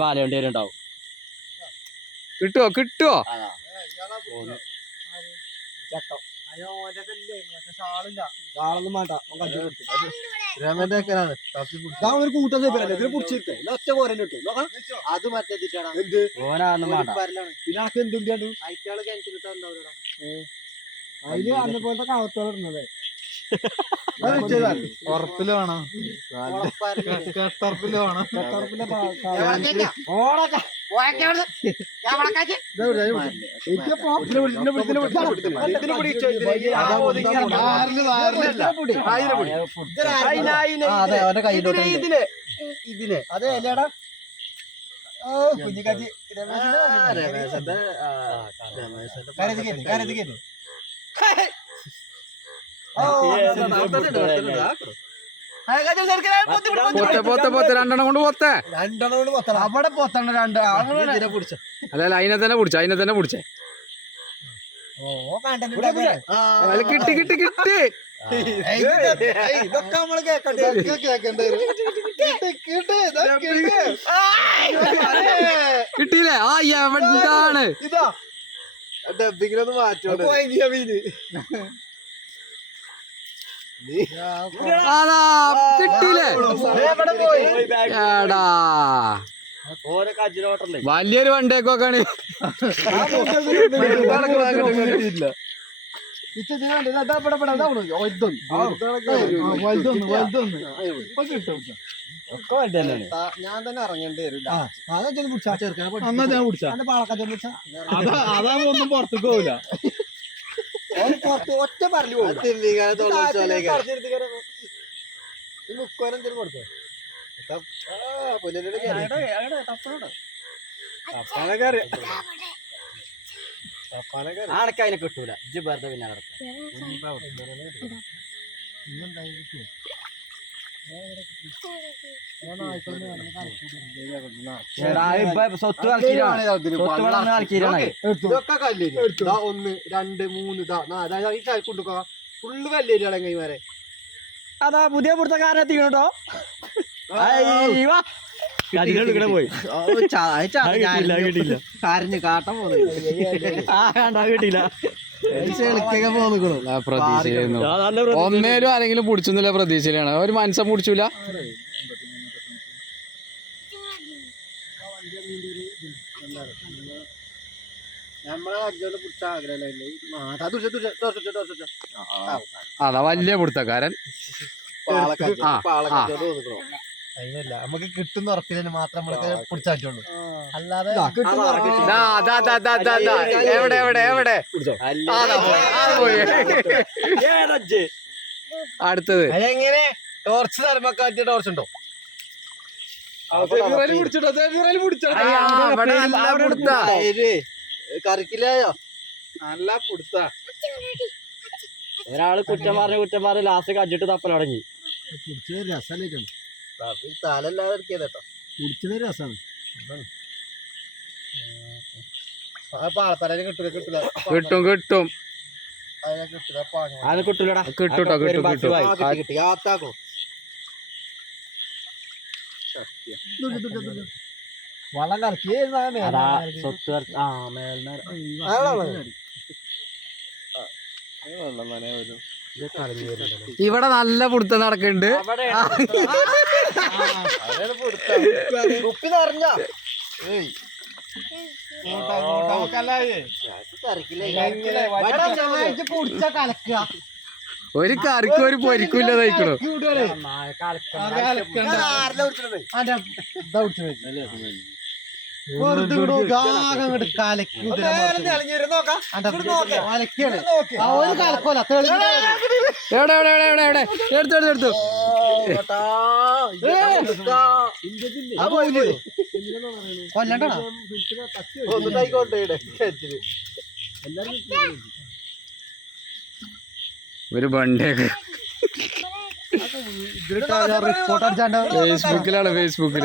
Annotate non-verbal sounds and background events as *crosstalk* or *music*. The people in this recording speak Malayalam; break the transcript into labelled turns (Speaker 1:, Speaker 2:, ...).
Speaker 1: വാലയേണ്ടി വരുന്നുണ്ടാവും.
Speaker 2: കിട്ടുവോ കിട്ടുവോ?
Speaker 3: അത് മറ്റേ
Speaker 4: പിന്നെ എന്തുണ്ടാണ് അതിൽ അന്നെ പോലത്തെ കാവത്തോളം ഇടുന്നത്
Speaker 5: ഉറപ്പിൽ വേണം. കെട്ടുറപ്പിൽ വേണം.
Speaker 3: അതെ അവന്റെ കയ്യിലോട്ട്
Speaker 4: ഇതിലെ അതെ അല്ലേടാ. ഓ കുഞ്ഞിക്കാച്ചി.
Speaker 3: രമേശന്റെ രമേശന്റെ
Speaker 4: കരുതി കരുതി കരുതി
Speaker 2: പോത്തെ പോത്തെ പോത്തെ. രണ്ടെണ്ണം കൊണ്ട് പോത്തെ.
Speaker 4: രണ്ടെണ്ണം കൊണ്ട് പൊത്തണം.
Speaker 3: അവിടെ രണ്ട്. ഇതിനെ പിടിച്ച.
Speaker 2: അല്ല അല്ല അതിനെ തന്നെ പിടിച്ച അതിനെ തന്നെ പിടിച്ചേ. അല്ല കിട്ടി കിട്ടി കിട്ടി.
Speaker 4: ഇതൊക്കെ നമ്മൾ കേക്കണ്ടേ?
Speaker 3: കേക്കണ്ടേ
Speaker 2: കിട്ടിയില്ലേ? ആ എവിടാണ്
Speaker 4: ഇതാ.
Speaker 3: ഡബിങ്ങിലൊന്ന്
Speaker 4: പോയിന്റിയ മീന്
Speaker 2: അതാ കിട്ടിയില്ലേ
Speaker 1: കജിനോട്ടല്ലേ
Speaker 2: വലിയൊരു വണ്ടേക്കൊക്കെയാണ്
Speaker 3: ഞാൻ തന്നെ ഇറങ്ങേണ്ടി വരും
Speaker 5: ഞാൻ പിടിച്ച അതാ അതാകുമ്പോ ഒന്നും പുറത്തേക്ക് പോവില്ല
Speaker 4: ഒറ്റ പറഞ്ഞു പോകും.
Speaker 3: തിമ്മിങ്ങനെ തോളിച്ചോലേക്ക്
Speaker 4: മുക്കോനം എന്തെങ്കിലും കൊടുത്തോ?
Speaker 3: പുല്ലിനോട്
Speaker 1: ആണക്ക് അതിനെ കിട്ടൂല. ഇജ്ജ് വെറുതെ പിന്നെ നടക്കാം.
Speaker 3: ഒന്ന് രണ്ട് മൂന്ന് കൊണ്ടുക്കോ ഫുള്ള് കല്ലേരിയാണ് കൈമാരെ
Speaker 1: അതാ പുതിയ എത്തിക്കണോ കജിനെടുക്കണ പോയി.
Speaker 3: കാരഞ്ഞ് കാട്ടം പോകുന്നു
Speaker 1: ആ കണ്ടാ കിട്ടിയില്ല.
Speaker 3: പോന്നിക്കണു.
Speaker 2: പ്രതീക്ഷയായിരുന്നു.
Speaker 1: ആ,
Speaker 2: ഒന്നേലും ആരെങ്കിലും പിടിച്ചൊന്നുമില്ല പ്രതീക്ഷയിലാണ്. ഒരു മനസ്സ പിടിച്ചില്ല അതാ വലിയ പിടുത്തക്കാരൻ. ആ,
Speaker 3: അതിനല്ല നമുക്ക് കിട്ടുന്ന ഉറപ്പിനെ മാത്രം നമ്മളൊക്കെ പിടിച്ചാറ്റുള്ളൂ അല്ലാതെ.
Speaker 2: എവിടെ എവിടെ എവിടെ? *laughs* അടുത്തത്.
Speaker 3: അതെങ്ങനെ? ടോർച്ച് തരുമ്പോ ടോർച്ച് ഉണ്ടോ. കറിക്കില്ലായോ?
Speaker 5: നല്ല പിടുത്ത.
Speaker 1: ഒരാൾ കുറ്റം പറഞ്ഞ് കുറ്റം പറഞ്ഞ് ലാസ്റ്റ് കജിട്ട് തപ്പൽ തുടങ്ങി
Speaker 3: തലല്ലാതെ
Speaker 4: കുടിച്ചത് രസമാണ്
Speaker 2: കിട്ടും കിട്ടും.
Speaker 1: അത് കിട്ടൂലടാ.
Speaker 2: കിട്ടൂട്ടോ കിട്ടും കിട്ടും
Speaker 4: വള്ളം
Speaker 1: സ്വത്ത് ആ മേൽനേര
Speaker 2: ഇവിടെ നല്ല പുടുത്തം നടക്കുന്നുണ്ട്.
Speaker 3: കുപ്പി നിറഞ്ഞ
Speaker 2: ഒരു കറിക്ക് ഒരു പൊരിക്കൂല തയ്ക്കണോ എവിടെ എവിടെ എവിടെ എവിടെ എവിടെ? എടുത്തു എടുത്തു എടുത്തു.
Speaker 4: കൊല്ലണ്ടോ
Speaker 2: ഒരു ബണ്ടേക്ക്
Speaker 4: റിപ്പോർട്ട് അടിച്ചാണ്ട്
Speaker 2: ഫേസ്ബുക്കിലാണ്
Speaker 3: ഫേസ്ബുക്കിൽ